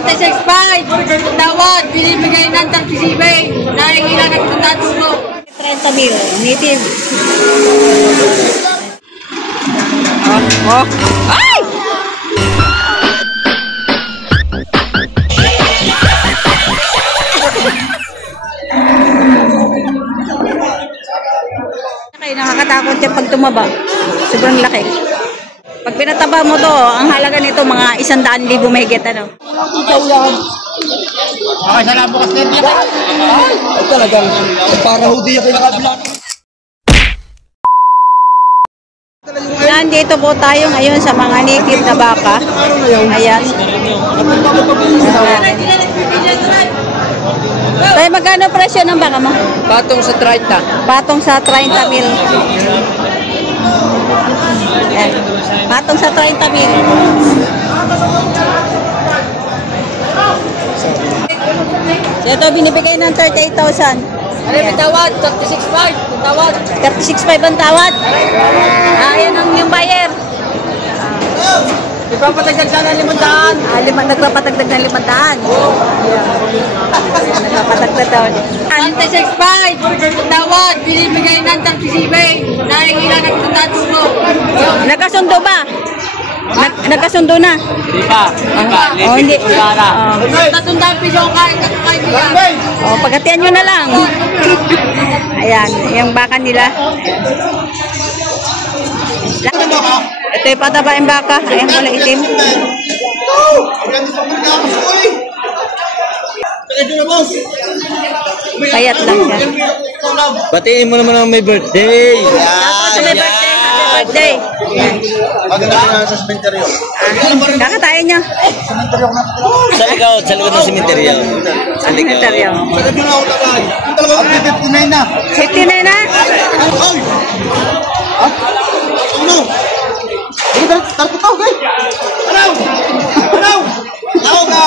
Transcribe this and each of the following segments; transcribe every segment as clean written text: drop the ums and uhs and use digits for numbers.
1.6.5 tawad, binibigay ng 37. Nahihila ng tutulog. 30,000 native. Ay! Okay, nakakatakot yung pag tumaba. Sobrang laki. Pag pinataba mo to, ang halaga nito mga 100,000 mahigit, ano? Okay, salamat bukas na rin. Ay, talagang para hudi ako yung kabila. Nandito po tayo ngayon sa mga native na baka. Ayan. Tayo, magkano presyo ng baka mo? Patong sa 30. Patong sa 30,000. Ayan. Patong sa 30,000. So ito binibigay ng 38,000. Ano yung tawad? 36.5. Tawad. 36,500 ang tawad. Ayan ang yung buyer. Ipapatagdag sana 500. Nagpapatagdag ng 500. Nagpapatagdag daw. 1.6.5 tawad, binibigay ng 37. Nahihila ng tutulog. Nagkasundo ba? Nagkasundo na? Hindi pa. Oh, hindi. Tatundang piso kain ka kaibigan. Oh, pagkatian nyo na lang. Ayan, yung baka nila. Ito yung patabaing baka. Ayan, wala itim. Payat lang siya. Batiin mo naman ang may birthday. Tapos may birthday. Happy birthday. Maganda na sa sementeryo. Kakatayin nyo. Sa likod ng sementeryo. Sa likod. Sementeryo. Sa likod na ako tagay. Yung talaga 59 na. 59 na? Ay! Ano? Hindi, tarto tao, guys. Ano? Ano? Ano ka?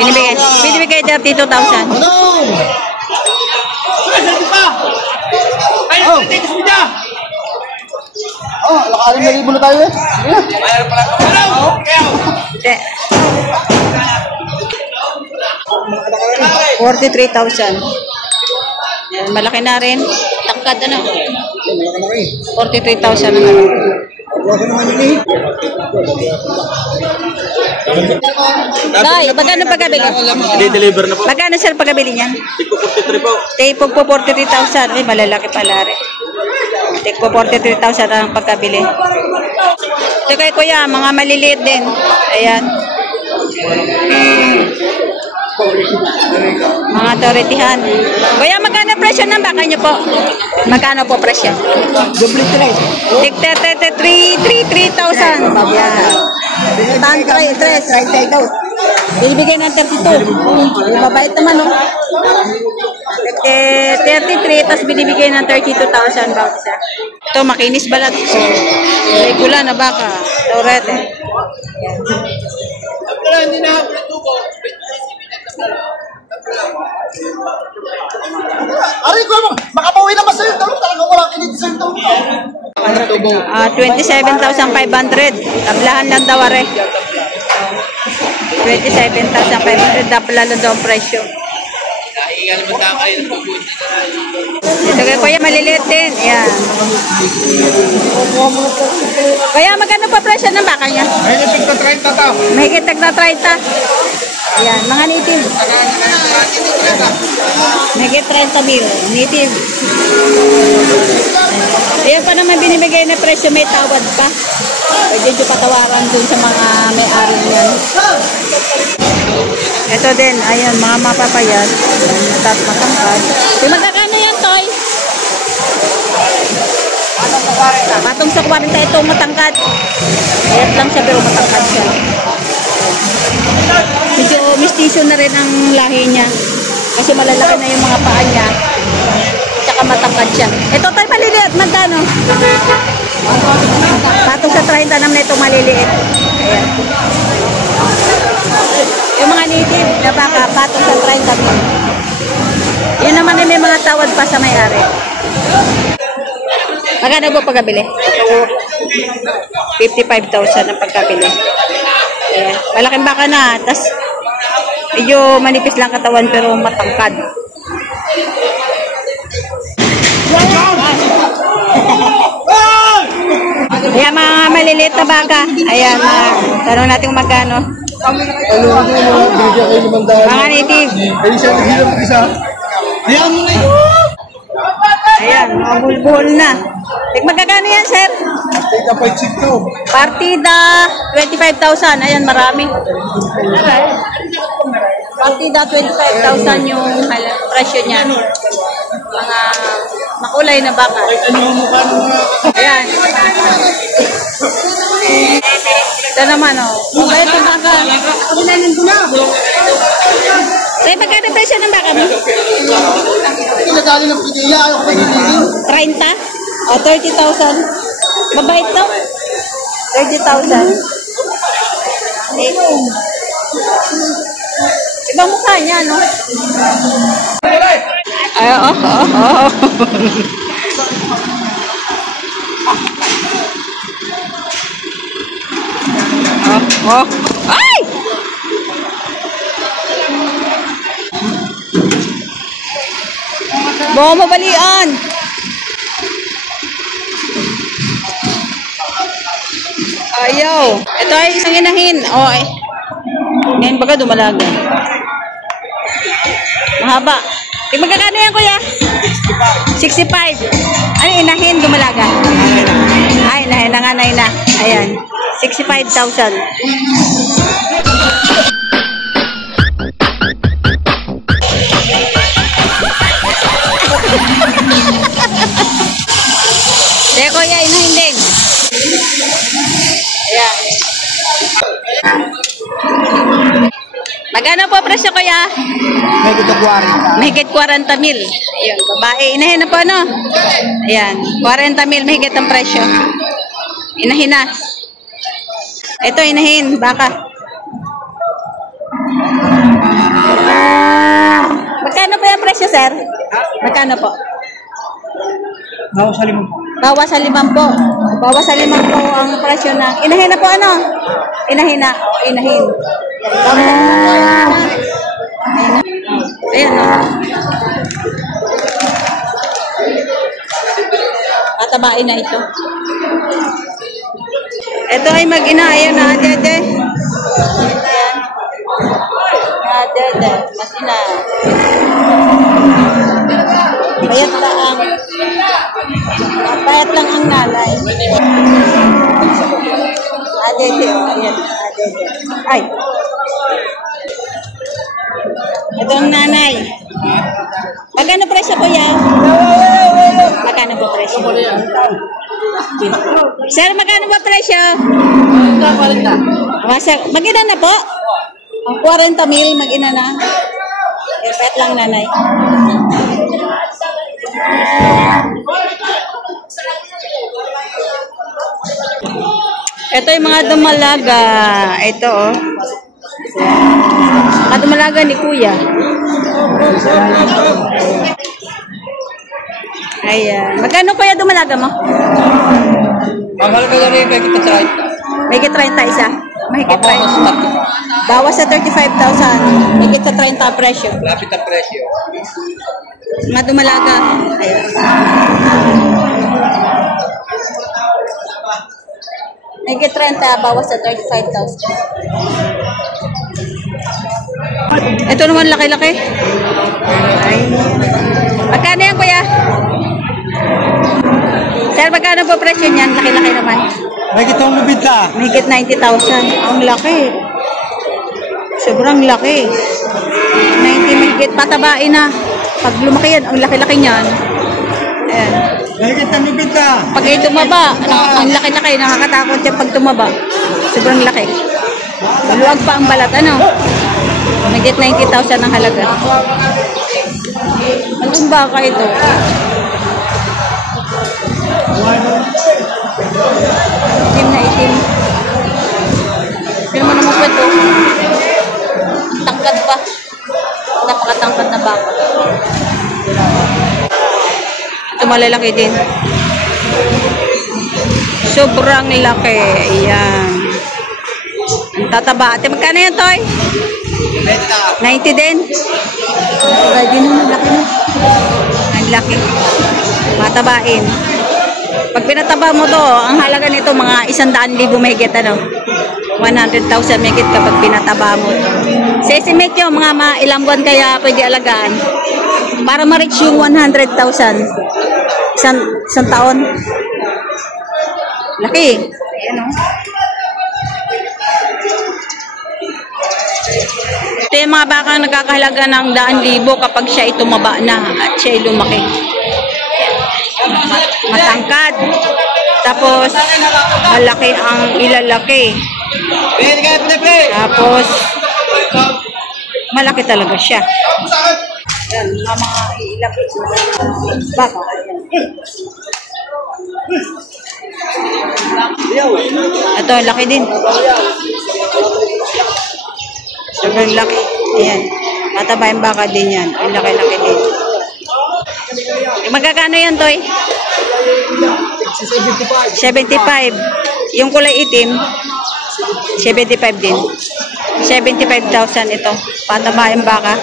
Binibigay 32,000. Ano? Ano pa? Ay, titis mo niya! Oh, lakarin na libo na tayo eh. Mayroon pala. Ano? Hindi. 43,000. Yan, malaki na rin. Tangkad ano? 43,000 ang ano. Day, magkano pagkabili? I-deliver na po. Magkano sir pagkabili niyan? Iko 43 po. Take po 43,000. Ay, malalaki pala rin. Take po 43,000 ang pagkabili. Ito kay kuya, mga maliliit din. Ayan. Mga toretihan. Kuya, magkano presyo ng baka niyo po? Magkano po presyo? Double 3. Take 33,000. Tan 3. Binibigay ng 32. Mabait naman, no? 33, tapos binibigay ng 32,000 bawat isa. Ito, makinis balat. Regula na baka. Torete. Hindi na hapulit ko. Aray ko, makabawi naman sa'yo. Talagang walang in-deserve ito. 27,500. Tablahan lang daw, are. 27,500. Tabla lang daw ang presyo. Ito kay kuya, maliliit din. Ayan. Kaya magkano pa presyo ng baka niya? Mahigit na 30 to. Mahigit na 30. Ayan, mga native. Mahigit 30,000. Native. Ayan pa naman binibigay na presyo, may tawad pa. Pwede nyo patawaran dun sa mga may-ari niyan. Ito din, ayan, mga mapapayat. Matangkad. Magkakano yan, Toy? Patong sa 40 itong matangkad. Ayan lang siya, pero matangkad siya. Medyo mistisyo na rin ang lahi niya. Kasi malalaki na yung mga paa niya. Tsaka matangkad siya. Ito, Toy, maliliit. Magkano? Patong sa 30 naman na itong maliliit. Ayan. Yung mga native na baka, patong sa 30,000. Yun naman ay may mga tawad pa sa may-ari. Magkano po pagkabili? 55,000 ang pagkabili. Ayan. Malaking baka na. Tas Medyo manipis lang katawan pero matangkad. Ayan, mga maliliit na baka. Ayan, tanong natin kung magkano. Mga native. Ayan, mga bulbul na. Magkakano yan, sir? Partida, 25,000. Ayan, marami. Partida, 25,000 yung presyo niya. Mga makulay na baka. Ayan. Ito naman, oh. Mabait na baka. Sa'yo, magkano presyo ng baka mo? 30? O, 30,000. Mabait to? 30,000. Ibang mukha niya, no? Ay, Ay! Bawa mabalian. Ayaw. Ito ay isang inahin. O, ay. Ngayon baga dumalaga. Mahaba. Magkakano yan, kuya? 65. Ano, inahin, dumalaga? Ay, inahin, nanganay na. Ayan. 65,000. Kaya, kuya, inahin din. Ayan. Magkano po presyo, kuya? Mahigit 40 mil. Ayan, babae. Inahin na po, ano? Ayan, 40 mil, mahigit ang presyo. Inahin na. Ito, inahin, baka. Magkano po yung presyo, sir? Magkano po? Bawas sa 5 po. Bawas sa 5 po. Bawas sa 5 po ang presyo ng... Inahin na po, ano? Inahin na. Inahin. Ayan, no? Patabain na ito. Ito ay mag-ina. Ayan na, dede. Ayan. Dede. Mag-ina. Payat lang ang... Payat lang ang nanay. Dede. Ayan. Dede. Ay. Ito ang nanay. Magkano presyo, kuya? Magkano po presyo? Sir, magkano ba presyo? 40. Mag-ina na po? Ang 40 mil, mag-ina na. Pet lang, nanay. Ito yung mga dumalaga. Ito, oh. Mga dumalaga ni kuya. Ayan. Magkano kuya dumalaga mo? Mahal ka rin, may kita 30. May kita 30 isa. May kita 30. Bawas sa 35,000. May kita 30 presyo. Lapit ang presyo. Mga dumalaga. Ayan. May kita 30, bawas sa 35,000. Ito naman laki-laki. Magkano yan, kuya? Sir, magkano po presyo niyan? Laki-laki naman. May kitang lubid ka. May higit 90,000. Ang laki. Sobrang laki. 90 mahigit. Patabain na. Pag lumaki yan, ang laki-laki niyan. Ayan. May kitang lubid ka. Pag ay tumaba, ang laki-laki. Nakakatakot siya pag tumaba. Sobrang laki. Maluwag pa ang balat. Ano? Mahigit 90,000 ang halaga. Anong baka ito? Itim na itim. Pero mo naman po ito. Tangkad pa. Napakatangkad na baka. Ito malalaki din. Sobrang laki. Ayan. Ang tataba. Ate, magkano yan, Toy? 30. 90 din. Pwede nun, laki mo. Ang laki. Matabain. Pag pinataba mo to, ang halaga nito mga 100,000 mahigit ano. 100,000 mahigit kapag pinataba mo. Sa estimate nyo, mga ilang buwan kaya pwede alagaan. Para ma-reach yung 100,000. Isang taon. Laki. Ayan o. Ito yung mga bakang nagkakahalaga ng 100,000 kapag siya ay tumaba na at siya ay lumaki. Matangkad. Tapos, malaki ang ilalaki. Tapos, malaki talaga siya. Yan, mga ilapit. Baka. Ito, laki din. Sobrang laki. Ayan. Mataba yung baka din yan. Ang laki-laki din. Magkakano yan, Toy? 75. Yung kulay itim, 75 din. 75,000 ito. Pataba yung baka.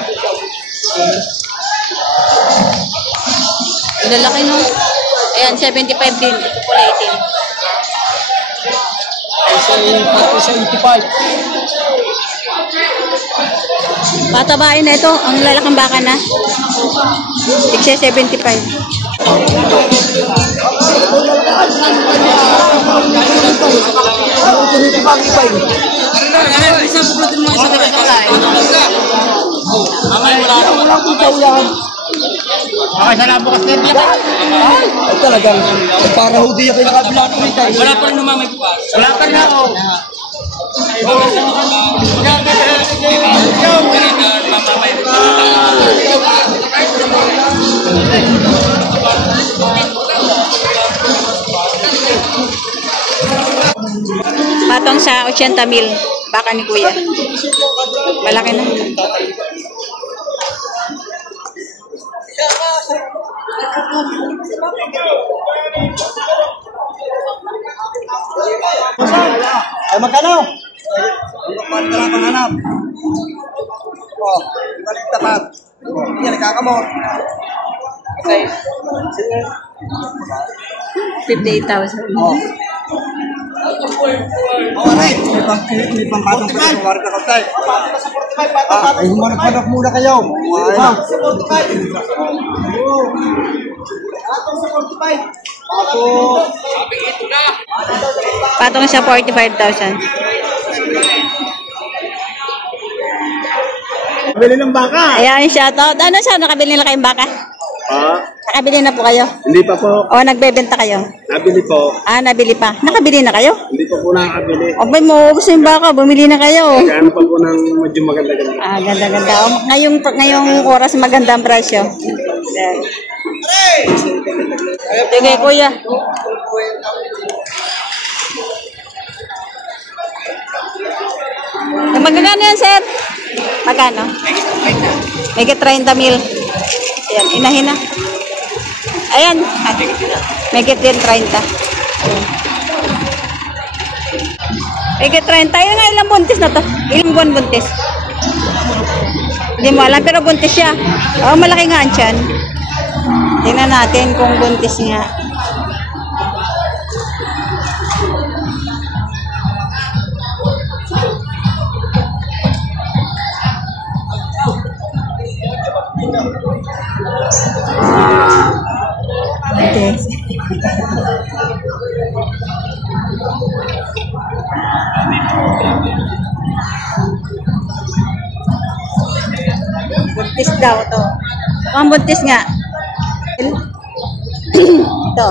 Ang lalaki, no? Ayan, 75 din. Ito kulay itim. 75. Patabain na ito. Ang lalaking baka na. 75. Sana bukas na ito. Ay, talagang para hudi ako yung nakabila ng ito. Wala pa rin namamay bukas. Wala pa rin ako. Patong sa 80,000 baka ni Kuya. Malaki na. Ay, magkano? Magkano ka hanap? Oh, balik tapat. Yan, nagkakamot. Okay. 58,000. Oh. Oh, aray. May pangpatong pa sa warga ka tayo. Ay, humanap-hanap muna kayo. Patong sa 45,000. Bili ng baka. Ayan, shoutout. Ano siya? Nakabili na kayong baka? Nakabili na po kayo? Hindi pa po. O, nagbebenta kayo? Nabili po. Ah, nabili pa. Nakabili na kayo? Hindi pa po nakakabili. Abay mo, gusto yung baka, bumili na kayo. Kaya pa po ng medyo maganda-ganda. Ah, ganda-ganda. Ngayong oras maganda ang presyo. Sige, Kuya. Magkano yan, sir? Magkano? Mega 30,000. Ayan, inahin na. Ayan. Mega din 30. Mega 30. Ayan nga, ilang buntis na to? Ilang buwan buntis? Hindi mo alam, pero buntis siya. Oh, malaki nga ang tiyan. Tingnan natin kung buntis nga. Okay. Buntis daw to. Ang buntis nga. Ito.